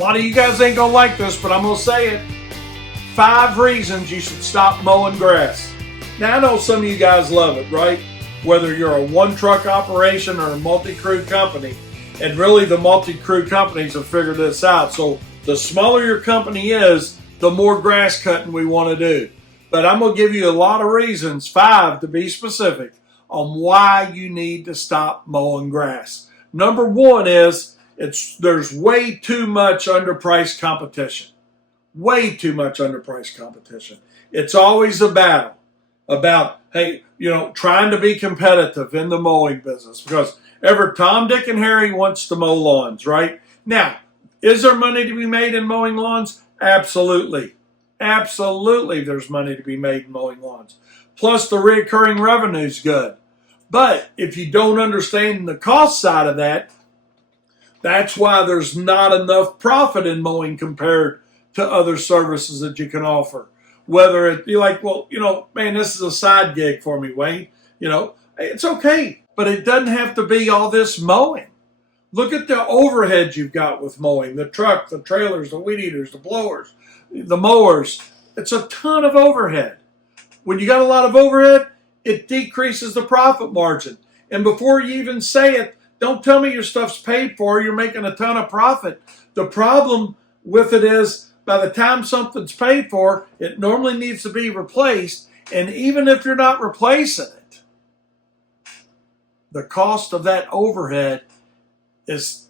lot of you guys ain't gonna like this, but I'm gonna say it. 5 reasons you should stop mowing grass. Now, I know some of you guys love it, right? Whether you're a one-truck operation or a multi-crew company, and really the multi-crew companies have figured this out. So the smaller your company is, the more grass cutting we want to do. But I'm going to give you a lot of reasons, 5 to be specific, on why you need to stop mowing grass. Number 1 is there's way too much underpriced competition. Way too much underpriced competition. It's always a battle about, hey, trying to be competitive in the mowing business, because every Tom, Dick, and Harry wants to mow lawns, right? Now, is there money to be made in mowing lawns? Absolutely. Absolutely, there's money to be made in mowing lawns. Plus, the recurring revenue is good. But if you don't understand the cost side of that, that's why there's not enough profit in mowing compared to other services that you can offer. Whether you're like, well, man, this is a side gig for me, Wayne. It's okay, but it doesn't have to be all this mowing. Look at the overhead you've got with mowing, the truck, the trailers, the weed eaters, the blowers, the mowers. It's a ton of overhead. When you got a lot of overhead, it decreases the profit margin. And before you even say it, don't tell me your stuff's paid for, you're making a ton of profit. The problem with it is, by the time something's paid for, it normally needs to be replaced. And even if you're not replacing it, the cost of that overhead is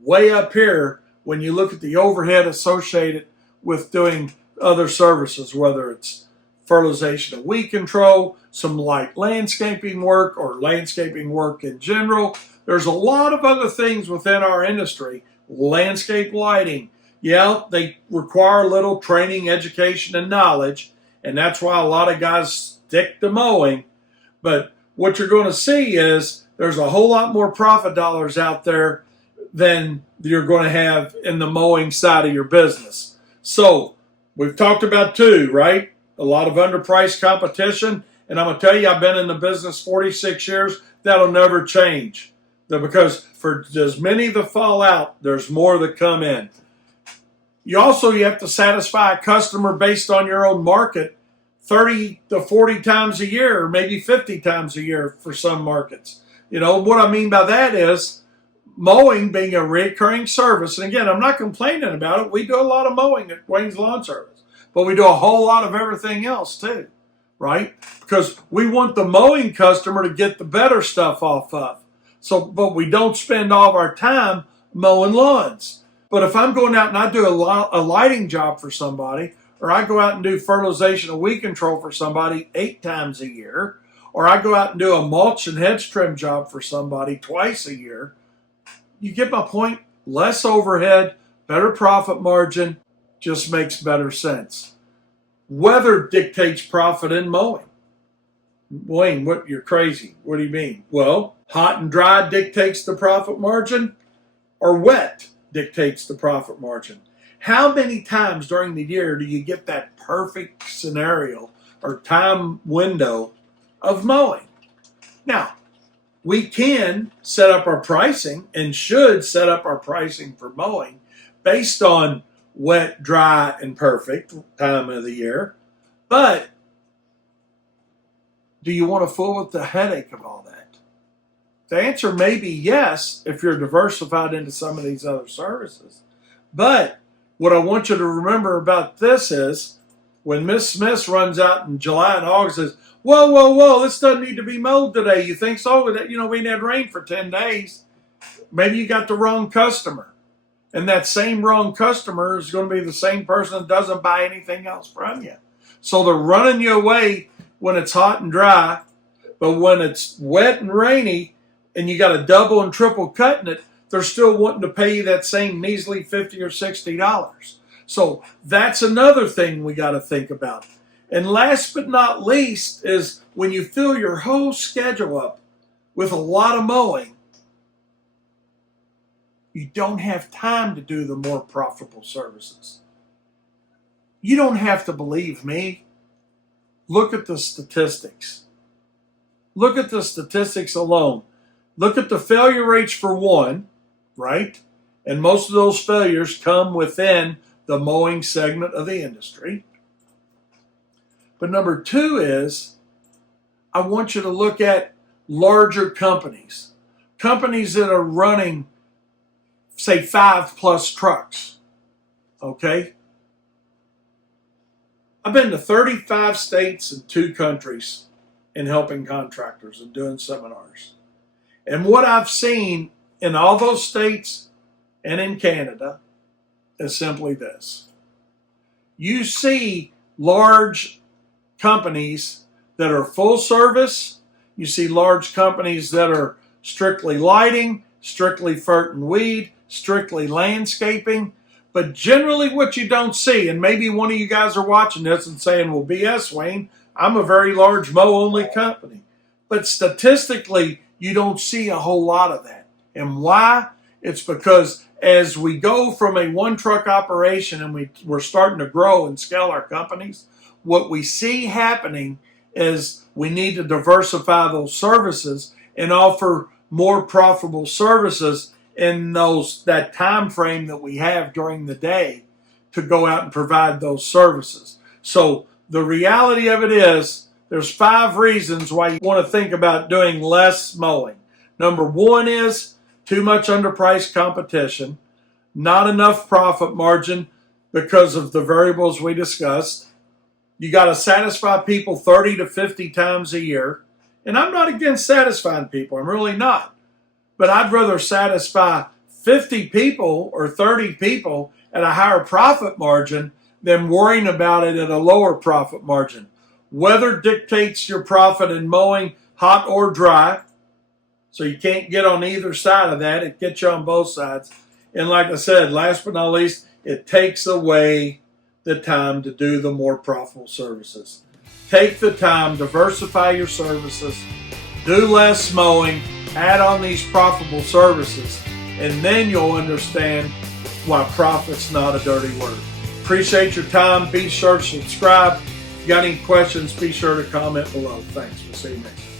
way up here when you look at the overhead associated with doing other services, whether it's fertilization and weed control, some light landscaping work, or landscaping work in general. There's a lot of other things within our industry. Landscape lighting. Yeah, they require a little training, education, and knowledge, and that's why a lot of guys stick to mowing. But what you're going to see is there's a whole lot more profit dollars out there than you're going to have in the mowing side of your business. So we've talked about 2, right? A lot of underpriced competition. And I'm going to tell you, I've been in the business 46 years. That'll never change. Because for as many that fall out, there's more that come in. You have to satisfy a customer based on your own market 30 to 40 times a year, or maybe 50 times a year for some markets. What I mean by that is mowing being a recurring service. And again, I'm not complaining about it. We do a lot of mowing at Wayne's Lawn Service, but we do a whole lot of everything else too, right? Because we want the mowing customer to get the better stuff off of. But we don't spend all of our time mowing lawns. But if I'm going out and I do a lighting job for somebody, or I go out and do fertilization and weed control for somebody 8 times a year, or I go out and do a mulch and hedge trim job for somebody twice a year, you get my point? Less overhead, better profit margin, just makes better sense. Weather dictates profit in mowing. Wayne, you're crazy. What do you mean? Well, hot and dry dictates the profit margin, or wet dictates the profit margin. How many times during the year do you get that perfect scenario or time window of mowing? Now, we can set up our pricing, and should set up our pricing for mowing based on wet, dry, and perfect time of the year. But do you want to fool with the headache of all that? The answer may be yes if you're diversified into some of these other services. But what I want you to remember about this is when Miss Smith runs out in July and August and says, whoa, this doesn't need to be mowed today. You think so? We had rain for 10 days. Maybe you got the wrong customer. And that same wrong customer is going to be the same person that doesn't buy anything else from you. So they're running you away when it's hot and dry, but when it's wet and rainy and you got a double and triple cut in it, they're still wanting to pay you that same measly $50 or $60. So that's another thing we got to think about. And last but not least is when you fill your whole schedule up with a lot of mowing, you don't have time to do the more profitable services. You don't have to believe me. Look at the statistics. Look at the statistics alone. Look at the failure rates for one, right? And most of those failures come within the mowing segment of the industry. But number two is, I want you to look at larger companies. Companies that are running, say, 5+ trucks. Okay? I've been to 35 states and 2 countries in helping contractors and doing seminars. And what I've seen in all those states and in Canada is simply this. You see large companies that are full service. You see large companies that are strictly lighting, strictly fert and weed, strictly landscaping. But generally what you don't see, and maybe one of you guys are watching this and saying, well, BS, Wayne, I'm a very large mow-only company. But statistically, you don't see a whole lot of that. And why? It's because as we go from a one-truck operation and we're starting to grow and scale our companies, what we see happening is we need to diversify those services and offer more profitable services in that time frame that we have during the day to go out and provide those services. So the reality of it is there's 5 reasons why you want to think about doing less mowing. Number 1 is too much underpriced competition, not enough profit margin because of the variables we discussed. You got to satisfy people 30 to 50 times a year. And I'm not against satisfying people. I'm really not. But I'd rather satisfy 50 people or 30 people at a higher profit margin than worrying about it at a lower profit margin. Weather dictates your profit in mowing, hot or dry. So you can't get on either side of that. It gets you on both sides. And like I said, last but not least, it takes away the time to do the more profitable services. Take the time, diversify your services, do less mowing, add on these profitable services, and then you'll understand why profit's not a dirty word. Appreciate your time. Be sure to subscribe. If you got any questions, be sure to comment below. Thanks. We'll see you next time.